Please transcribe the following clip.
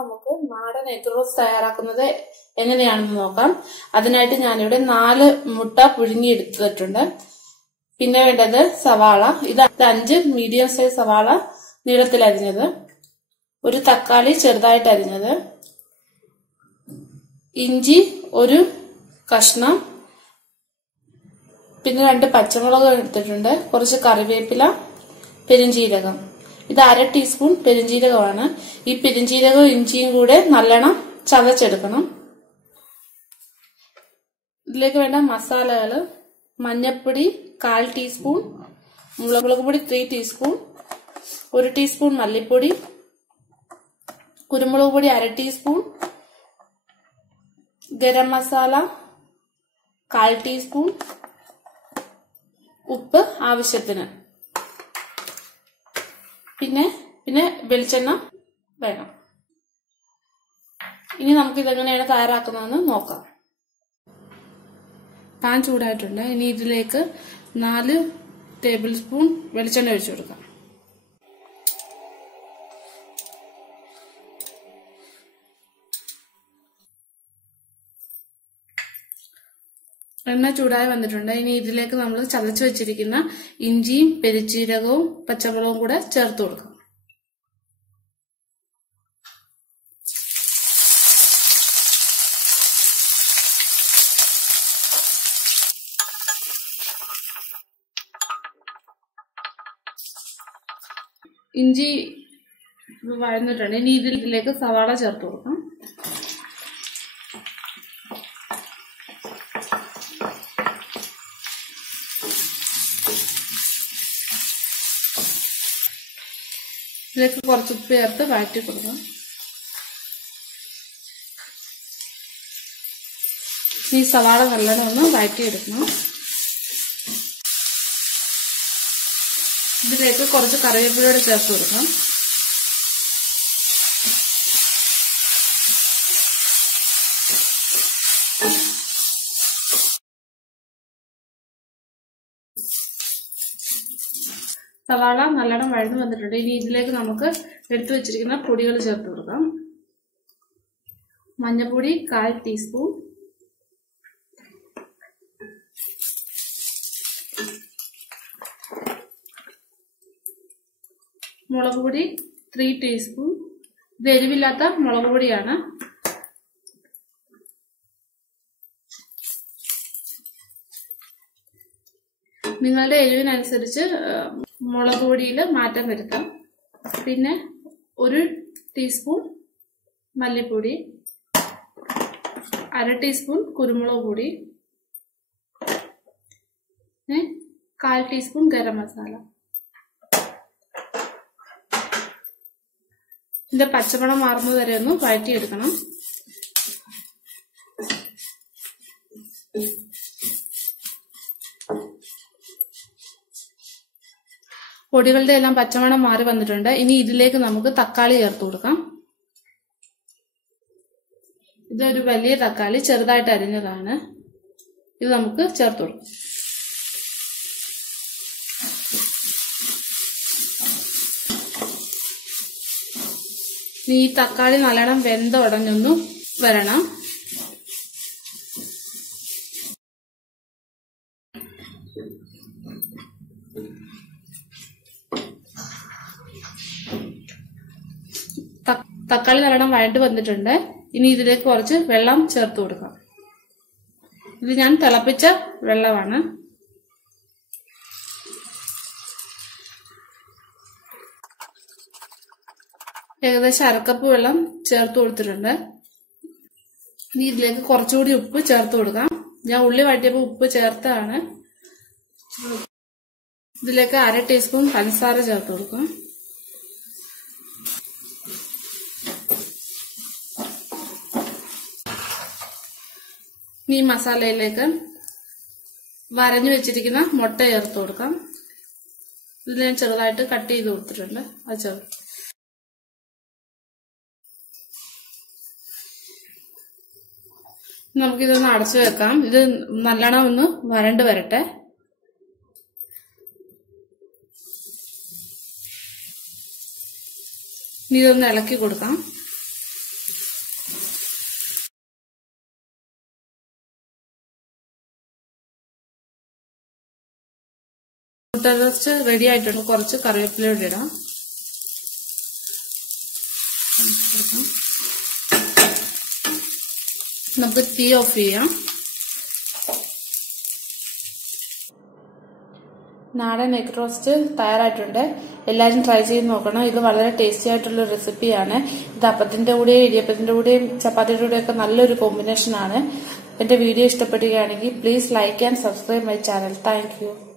നമുക്ക് നാടൻ egg roast തയ്യാറാക്കുന്നത് എങ്ങനെയാണെന്ന് നോക്കാം. അതിനായിട്ട് ഞാനിവിടെ 4 മുട്ട പുഴുങ്ങിയെടുത്തിട്ടുണ്ട്. പിന്നെ വേണ്ടത് സവാള, ഇത് 5 മീഡിയം സൈസ് സവാള നീളത്തിൽ അരിഞ്ഞത്, ഒരു തക്കാളി ചെറുതായിട്ട് അരിഞ്ഞത്, ഇഞ്ചി ഒരു കഷ്ണം, പിന്നെ 2 പച്ചമുളക് എടുത്തിട്ടുണ്ട്, കുറച്ച് കറിവേപ്പില, പെരിഞ്ജീരകം. ഇത് 1/2 ടീസ്പൂൺ പെരിഞ്ജീരകമാണ്. ഈ പെരിഞ്ജീരകവും ഇഞ്ചിയും കൂടെ നല്ലോണം ചതച്ചെടുക്കണം. ഇതിലേക്ക് വേണ്ട മസാലകൾ: മഞ്ഞൾപ്പൊടി 1/4 ടീസ്പൂൺ, മുളക് പൊടി 3 ടീസ്പൂൺ, 1 ടീസ്പൂൺ മല്ലിപ്പൊടി, കുരുമുളക് പൊടി 1/2 ടീസ്പൂൺ, ഗരം മസാല 1/4 ടീസ്പൂൺ, ഉപ്പ് ആവശ്യത്തിന്, പിന്നെ വെളിച്ചെണ്ണ വേണം. ഇനി നമുക്ക് ഇതെങ്ങനെയാണ് തയ്യാറാക്കുന്നതെന്ന് നോക്കാം. പാൻ ചൂടായിട്ടുണ്ട്. ഇനി ഇതിലേക്ക് 4 ടേബിൾ സ്പൂൺ വെളിച്ചെണ്ണ ഒഴിച്ചു കൊടുക്കാം. എണ്ണ ചൂടായി വന്നിട്ടുണ്ട്. ഇനി ഇതിലേക്ക് നമ്മൾ ചതച്ചു വെച്ചിരിക്കുന്ന ഇഞ്ചിയും പെരിഞ്ജീരകവും പച്ചമുളകും കൂടെ ചേർത്ത് കൊടുക്കാം. ഇഞ്ചി വഴന്നിട്ടുണ്ട്. ഇനി ഇതിലേക്ക് സവാള ചേർത്ത് കൊടുക്കാം. ഇതിലേക്ക് കുറച്ച് ഉപ്പ് ചേർത്ത് വഴറ്റി കൊടുക്കാം. ഈ സവാള നല്ലോണം ഒന്ന് വഴറ്റിയെടുക്കണം. ഇതിലേക്ക് കുറച്ച് കറിവേപ്പിലയോടെ ചേർത്ത് കൊടുക്കാം. സവാള നല്ലോണം വഴന്നു വന്നിട്ടുണ്ട്. ഇനി ഇതിലേക്ക് നമുക്ക് എടുത്തു വെച്ചിരിക്കുന്ന പൊടികൾ ചേർത്ത് കൊടുക്കാം. മഞ്ഞൾപ്പൊടി 1/4 ടീസ്പൂൺ, മുളക് പൊടി 3 ടീസ്പൂൺ. ഇത് എരിവില്ലാത്ത മുളക് പൊടിയാണ്. നിങ്ങളുടെ എരിവിനനുസരിച്ച് മുളക് പൊടിയിൽ മാറ്റം വരുത്താം. പിന്നെ 1 ടീസ്പൂൺ മല്ലിപ്പൊടി, 1/2 ടീസ്പൂൺ കുരുമുളക് പൊടി, 1/4 ടീസ്പൂൺ ഗരം മസാല. ഇതിന്റെ പച്ചമണം മാറുന്നത് വരെ ഒന്ന് വഴറ്റിയെടുക്കണം. പൊടികളുടെ എല്ലാം പച്ചമണം മാറി വന്നിട്ടുണ്ട്. ഇനി ഇതിലേക്ക് നമുക്ക് തക്കാളി ചേർത്ത് കൊടുക്കാം. ഇതൊരു വലിയ തക്കാളി ചെറുതായിട്ട് അരിഞ്ഞതാണ്. ഇത് നമുക്ക് ചേർത്ത് കൊടുക്കാം. ഈ തക്കാളി നല്ലോണം വെന്തുടഞ്ഞൊന്നു വരണം. തക്കാളി നല്ലോണം വഴണ്ട് വന്നിട്ടുണ്ട്. ഇനി ഇതിലേക്ക് കുറച്ച് വെള്ളം ചേർത്ത് കൊടുക്കാം. ഇത് ഞാൻ തിളപ്പിച്ച വെള്ളമാണ്. ഏകദേശം 1/2 കപ്പ് വെള്ളം ചേർത്ത് കൊടുത്തിട്ടുണ്ട്. ഇനി ഇതിലേക്ക് കുറച്ചുകൂടി ഉപ്പ് ചേർത്ത് കൊടുക്കാം. ഞാൻ ഉള്ളി വഴറ്റിയപ്പോൾ ഉപ്പ് ചേർത്താണ്. ഇതിലേക്ക് 1/2 ടീസ്പൂൺ പഞ്ചസാര ചേർത്ത് കൊടുക്കാം. ഈ മസാലയിലേക്ക് വരഞ്ഞു വെച്ചിരിക്കുന്ന മുട്ട ചേർത്ത് കൊടുക്കാം. ഇതിൽ ഞാൻ ചെറുതായിട്ട് കട്ട് ചെയ്ത് കൊടുത്തിട്ടുണ്ട്. അത് ചേർത്ത് നമുക്കിതൊന്ന് അടച്ചു വെക്കാം. ഇത് നല്ലോണം ഒന്ന് വരണ്ട് വരട്ടെ. ഇനി ഇതൊന്ന് ഇളക്കി കൊടുക്കാം. മുട്ട റോസ്റ്റ് റെഡി ആയിട്ടുണ്ട്. കുറച്ച് കറിവേപ്പില ഇടാം. നമുക്ക് തീ ഓഫ് ചെയ്യാം. നാടൻ എഗ് റോസ്റ്റ് തയ്യാറായിട്ടുണ്ട്. എല്ലാവരും ട്രൈ ചെയ്ത് നോക്കണം. ഇത് വളരെ ടേസ്റ്റി ആയിട്ടുള്ള റെസിപ്പിയാണ്. ഇത് അപ്പത്തിന്റെ കൂടെയും ഇടിയപ്പത്തിന്റെ കൂടെയും ചപ്പാത്തിയുടെ കൂടെയും ഒക്കെ നല്ലൊരു കോമ്പിനേഷൻ ആണ്. എന്റെ വീഡിയോ ഇഷ്ടപ്പെടുകയാണെങ്കിൽ please like and subscribe my channel. Thank you.